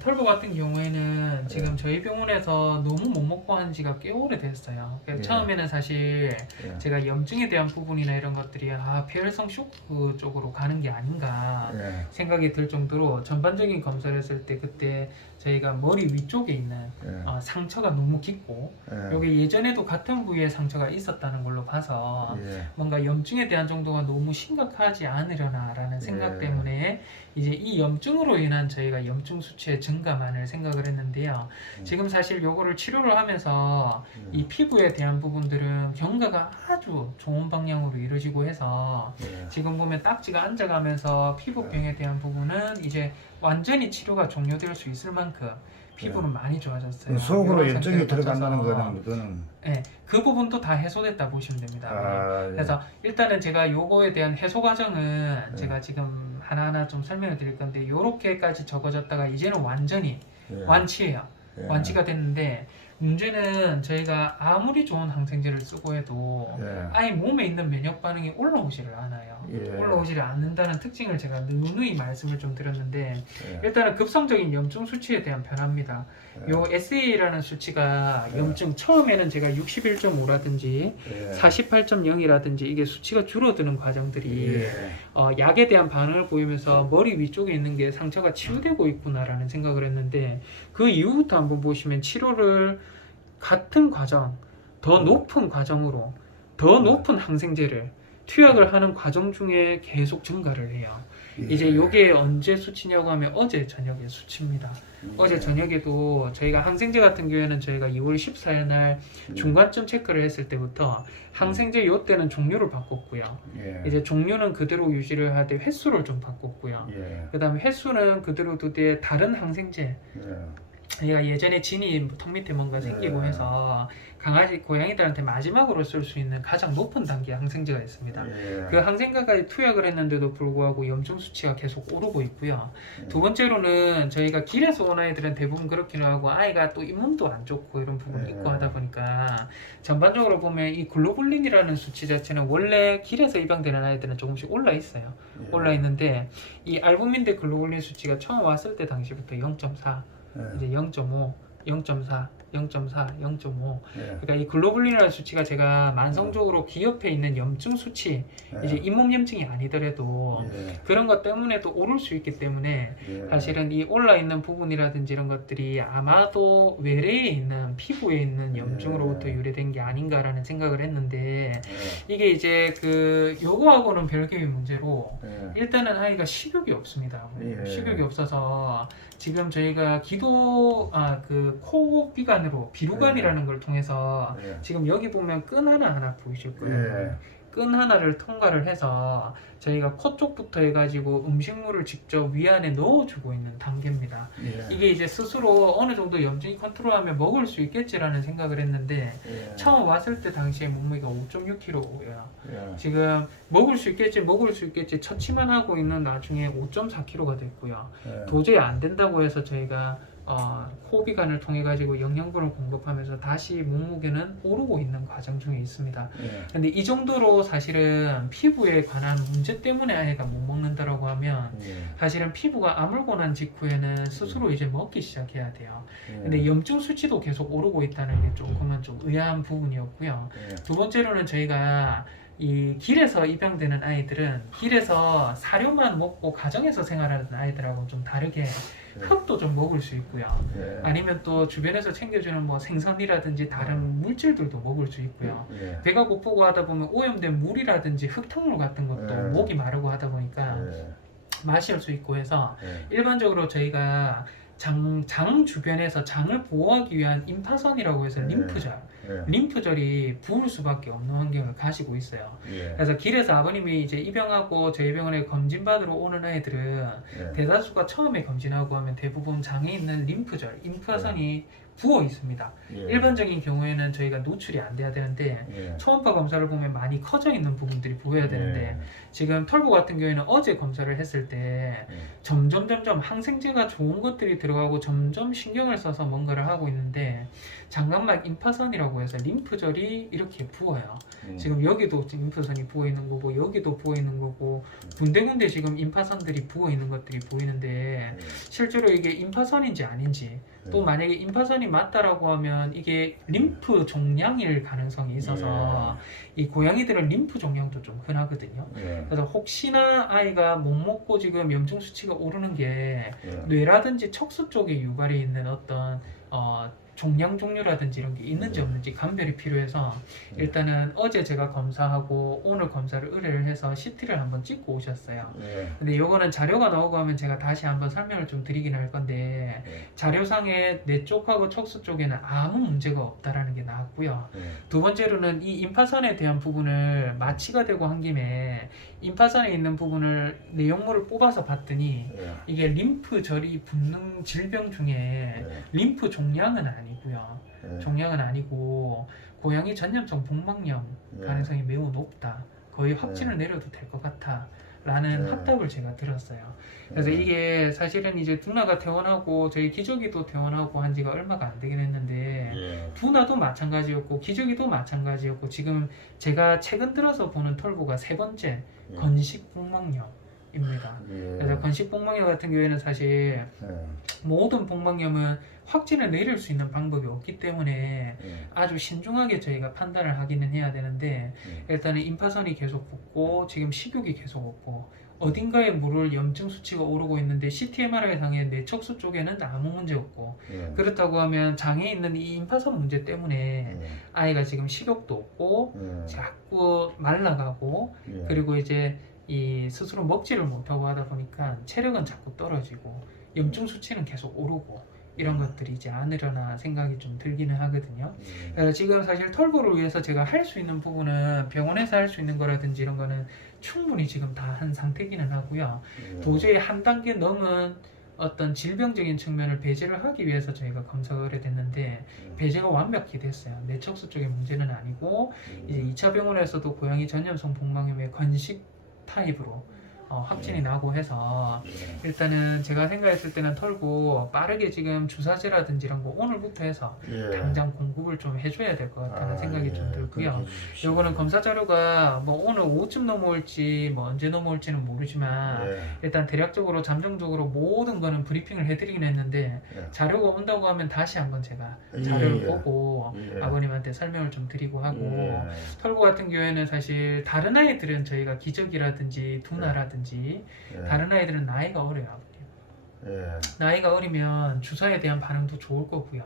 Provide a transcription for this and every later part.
털보 같은 경우에는 지금 저희 병원에서 너무 못 먹고 한 지가 꽤 오래됐어요. 그러니까 처음에는 사실 제가 염증에 대한 부분이나 이런 것들이 폐혈성 쇼크 쪽으로 가는 게 아닌가 생각이 들 정도로 전반적인 검사를 했을 때 그때 저희가 머리 위쪽에 있는 상처가 너무 깊고 여기 예전에도 같은 부위에 상처가 있었다는 걸로 봐서 뭔가 염증에 대한 정도가 너무 심각하지 않으려나 라는 생각 때문에 이제 이 염증으로 인한 저희가 염증 수치의 증가만을 생각을 했는데요. 지금 사실 요거를 치료를 하면서 이 피부에 대한 부분들은 경과가 아주 좋은 방향으로 이루어지고 해서 지금 보면 딱지가 앉아가면서 피부병에 대한 부분은 이제 완전히 치료가 종료될 수 있을 만큼 피부는 많이 좋아졌어요. 속으로 이런 염증이 상태를 들어간다는 거쳐서 거는 그거는 네, 그 부분도 다 해소됐다 보시면 됩니다. 그래서 일단은 제가 요거에 대한 해소 과정은 제가 지금 하나하나 좀 설명을 드릴 건데 요렇게까지 적어졌다가 이제는 완전히 완치예요. 완치가 됐는데 문제는 저희가 아무리 좋은 항생제를 쓰고 해도 아예 몸에 있는 면역 반응이 올라오지를 않아요. 올라오지를 않는다는 특징을 제가 누누이 말씀을 좀 드렸는데 일단은 급성적인 염증 수치에 대한 변화입니다. 요 SA라는 수치가 염증 처음에는 제가 61.5라든지 48.0이라든지 이게 수치가 줄어드는 과정들이 약에 대한 반응을 보이면서 머리 위쪽에 있는 게 상처가 치유되고 있구나라는 생각을 했는데 그 이후부터 한번 보시면 치료를 같은 과정, 더 높은 과정으로 더 높은 항생제를 투약을 하는 과정 중에 계속 증가를 해요. 이제 요게 언제 수치냐고 하면 어제 저녁에 수치입니다. 어제 저녁에도 저희가 항생제 같은 경우에는 저희가 2월 14일 날 중간점 체크를 했을 때부터 항생제 요 때는 종류를 바꿨고요. 이제 종류는 그대로 유지를 하되 횟수를 좀 바꿨고요. 그 다음에 횟수는 그대로 두되 다른 항생제 저희가 예전에 진이 턱 밑에 뭔가 생기고 해서 강아지, 고양이들한테 마지막으로 쓸 수 있는 가장 높은 단계 항생제가 있습니다. 그 항생제까지 투약을 했는데도 불구하고 염증 수치가 계속 오르고 있고요. 두 번째로는 저희가 길에서 온 아이들은 대부분 그렇기도 하고 아이가 또 잇몸도 안 좋고 이런 부분이 있고 하다 보니까 전반적으로 보면 이 글로불린이라는 수치 자체는 원래 길에서 입양되는 아이들은 조금씩 올라 있어요. 올라 있는데 이 알부민 대 글로불린 수치가 처음 왔을 때 당시부터 0.4 이제 0.5, 0.4, 0.4, 0.5. 그러니까 이 글로불린이라는 수치가 제가 만성적으로 귀 옆에 있는 염증 수치, 이제 잇몸 염증이 아니더라도 그런 것 때문에도 오를 수 있기 때문에 사실은 이 올라 있는 부분이라든지 이런 것들이 아마도 외래에 있는 피부에 있는 염증으로부터 유래된 게 아닌가라는 생각을 했는데 이게 이제 그 요거하고는 별개의 문제로 일단은 아이가 식욕이 없습니다. 식욕이 없어서 지금 저희가 그 코비관으로 비루관이라는 걸 통해서 지금 여기 보면 끈 하나 보이실 거예요. 끈 하나를 통과를 해서 저희가 코 쪽부터 해가지고 음식물을 직접 위 안에 넣어주고 있는 단계입니다. 이게 이제 스스로 어느 정도 염증이 컨트롤하면 먹을 수 있겠지라는 생각을 했는데 처음 왔을 때 당시에 몸무게가 5.6kg고요. 지금 먹을 수 있겠지 처치만 하고 있는 나중에 5.4kg가 됐고요. 도저히 안 된다고 해서 저희가 코비관을 통해 가지고 영양분을 공급하면서 다시 몸무게는 오르고 있는 과정 중에 있습니다. 근데 이 정도로 사실은 피부에 관한 문제 때문에 아이가 못 먹는다라고 하면 사실은 피부가 아물고 난 직후에는 스스로 이제 먹기 시작해야 돼요. 근데 염증 수치도 계속 오르고 있다는 게 조금은 좀 의아한 부분이었고요. 두 번째로는 저희가 이 길에서 입양되는 아이들은 길에서 사료만 먹고 가정에서 생활하는 아이들하고는 좀 다르게 흙도 좀 먹을 수 있고요. 아니면 또 주변에서 챙겨주는 뭐 생선이라든지 다른 물질들도 먹을 수 있고요. 배가 고프고 하다 보면 오염된 물이라든지 흙탕물 같은 것도 목이 마르고 하다 보니까 마실 수 있고 해서 일반적으로 저희가 장 주변에서 장을 보호하기 위한 임파선이라고 해서 림프절이 부을 수밖에 없는 환경을 가지고 있어요. 그래서 길에서 아버님이 이제 입양하고 저희 병원에 검진받으러 오는 아이들은 대다수가 처음에 검진하고 하면 대부분 장에 있는 림프절, 임파선이 부어 있습니다. 일반적인 경우에는 저희가 노출이 안 돼야 되는데 초음파 검사를 보면 많이 커져 있는 부분들이 보여야 되는데 지금 털보 같은 경우에는 어제 검사를 했을 때 점점 항생제가 좋은 것들이 들어가고 점점 신경을 써서 뭔가를 하고 있는데 장각막 임파선이라고 임파선이라고 해서 림프절이 이렇게 부어요. 지금 여기도 림프선이 부어 있는 거고 여기도 부어 있는 거고 군데군데 지금 임파선들이 부어 있는 것들이 보이는데 실제로 이게 임파선인지 아닌지 또 만약에 임파선이 맞다라고 하면 이게 림프 종양일 가능성이 있어서 이 고양이들은 림프 종양도 좀 흔하거든요. 그래서 혹시나 아이가 못 먹고 지금 염증 수치가 오르는 게 뇌라든지 척수 쪽에 유발이 있는 어떤 종양 종류라든지 이런 게 있는지 없는지 감별이 필요해서 일단은 어제 제가 검사하고 오늘 검사를 의뢰를 해서 CT를 한번 찍고 오셨어요. 근데 요거는 자료가 나오고 하면 제가 다시 한번 설명을 좀 드리긴 할 건데 자료상에 뇌 쪽하고 척수 쪽에는 아무 문제가 없다라는 게 나왔고요. 두 번째로는 이 임파선에 대한 부분을 마취가 되고 한 김에 임파선에 있는 부분을 내용물을 뽑아서 봤더니 이게 림프절이 붙는 질병 중에 림프 종양은 아니고요. 종양은 아니고 고양이 전염성 복막염 가능성이 매우 높다. 거의 확진을 내려도 될 것 같아. 라는 확답을 제가 들었어요. 그래서 이게 사실은 이제 두나가 퇴원하고 저희 기저귀도 퇴원하고 한 지가 얼마가 안 되긴 했는데 두나도 마찬가지였고 기저귀도 마찬가지였고 지금 제가 최근 들어서 보는 털보가 세 번째 건식 복막염입니다. 그래서 건식 복막염 같은 경우에는 사실 모든 복막염은 확진을 내릴 수 있는 방법이 없기 때문에 아주 신중하게 저희가 판단을 하기는 해야 되는데 일단은 임파선이 계속 붙고 지금 식욕이 계속 없고 어딘가에 물을 염증 수치가 오르고 있는데 CT, MRI 상의 뇌척수 쪽에는 아무 문제 없고 그렇다고 하면 장에 있는 이 임파선 문제 때문에 아이가 지금 식욕도 없고 자꾸 말라가고 그리고 이제 이 스스로 먹지를 못하고 하다 보니까 체력은 자꾸 떨어지고 염증 수치는 계속 오르고 이런 것들이 이제 않으려나 생각이 좀 들기는 하거든요. 지금 사실 털보를 위해서 제가 할 수 있는 부분은 병원에서 할 수 있는 거라든지 이런 거는 충분히 지금 다 한 상태기는 하고요. 도저히 한 단계 넘은 어떤 질병적인 측면을 배제를 하기 위해서 저희가 검사가 의뢰됐는데 배제가 완벽히 됐어요. 뇌척수 쪽의 문제는 아니고 이제 2차 병원에서도 고양이 전염성 복막염의 건식 타입으로 확진이 나고 해서 일단은 제가 생각했을 때는 털고 빠르게 지금 주사제라든지 이런 거 오늘부터 해서 당장 공급을 좀 해줘야 될 것 같다는 생각이 좀 들고요. 요거는 검사 자료가 뭐 오늘 오후쯤 넘어올지 뭐 언제 넘어올지는 모르지만 일단 대략적으로 잠정적으로 모든 거는 브리핑을 해드리긴 했는데 자료가 온다고 하면 다시 한번 제가 자료를 보고 아버님한테 설명을 좀 드리고 하고 털보 같은 경우에는 사실 다른 아이들은 저희가 기저귀라든지 두나라든지 다른 아이들은 나이가 어려요. 나이가 어리면 주사에 대한 반응도 좋을 거고요.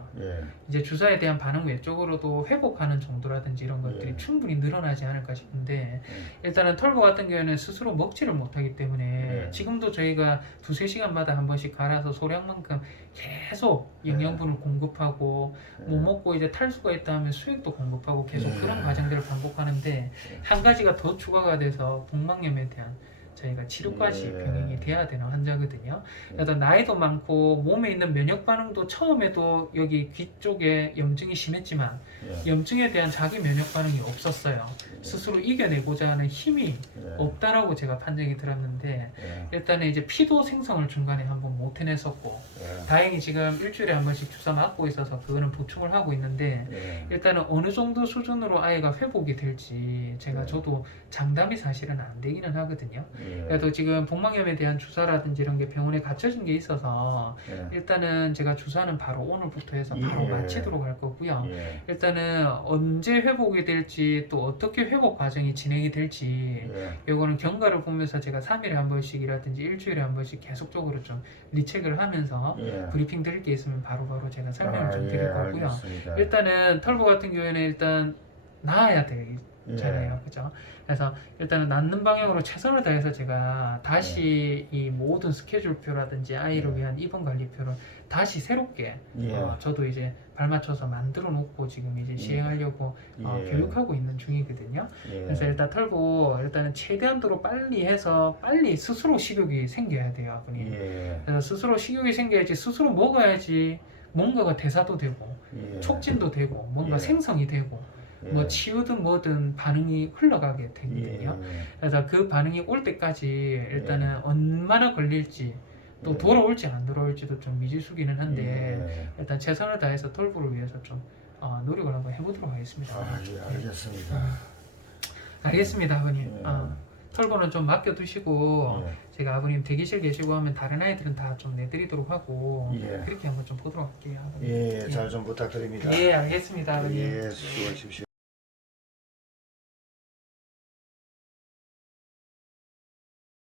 이제 주사에 대한 반응 외적으로도 회복하는 정도라든지 이런 것들이 충분히 늘어나지 않을까 싶은데 일단은 털보 같은 경우에는 스스로 먹지를 못하기 때문에 지금도 저희가 2-3시간마다 한 번씩 갈아서 소량만큼 계속 영양분을 공급하고 못 먹고 이제 탈수가 있다 하면 수액도 공급하고 계속 그런 과정들을 반복하는데 한 가지가 더 추가가 돼서 복막염에 대한 저희가 치료까지 병행이 돼야 되는 환자거든요. 그래서 나이도 많고 몸에 있는 면역 반응도 처음에도 여기 귀 쪽에 염증이 심했지만 염증에 대한 자기 면역 반응이 없었어요. 스스로 이겨내고자 하는 힘이 없다라고 제가 판정이 들었는데 일단은 이제 피도 생성을 중간에 한번 못 해냈었고 다행히 지금 일주일에 한 번씩 주사 맞고 있어서 그거는 보충을 하고 있는데 일단은 어느 정도 수준으로 아이가 회복이 될지 제가 저도 장담이 사실은 안 되기는 하거든요. 그래도 지금 복막염에 대한 주사라든지 이런 게 병원에 갖춰진 게 있어서 일단은 제가 주사는 바로 오늘부터 해서 바로 마치도록 할 거고요. 일단은 언제 회복이 될지 또 어떻게 회복 과정이 진행이 될지 이거는 경과를 보면서 제가 3일에 한 번씩이라든지 일주일에 한 번씩 계속적으로 좀 리체크를 하면서 브리핑 드릴 게 있으면 바로바로 제가 설명을 좀 드릴 거고요. 알겠습니다. 일단은 털보 같은 경우에는 일단 나아야 되잖아요. 그죠? 그래서 일단은 낫는 방향으로 최선을 다해서 제가 다시 이 모든 스케줄표라든지 아이를 위한 입원 관리표를 다시 새롭게 저도 이제 발맞춰서 만들어 놓고 지금 이제 시행하려고 교육하고 있는 중이거든요. 그래서 일단 털고 일단은 최대한도로 빨리 해서 빨리 스스로 식욕이 생겨야 돼요, 아버님. 그래서 스스로 식욕이 생겨야지 스스로 먹어야지 뭔가가 대사도 되고 촉진도 되고 뭔가 생성이 되고 뭐 치유든 뭐든 반응이 흘러가게 되거든요. 그래서 그 반응이 올 때까지 일단은 얼마나 걸릴지 또 돌아올지 안 돌아올지도 좀 미지수기는 한데 일단 최선을 다해서 털보를 위해서 좀 노력을 한번 해보도록 하겠습니다. 예, 알겠습니다. 알겠습니다, 아버님. 털보는 좀 맡겨두시고 제가 아버님 대기실 계시고 하면 다른 아이들은 다 좀 내드리도록 하고 그렇게 한번 좀 보도록 할게요. 아버님. 잘 좀 부탁드립니다. 예, 알겠습니다, 아버님. 수고하십시오.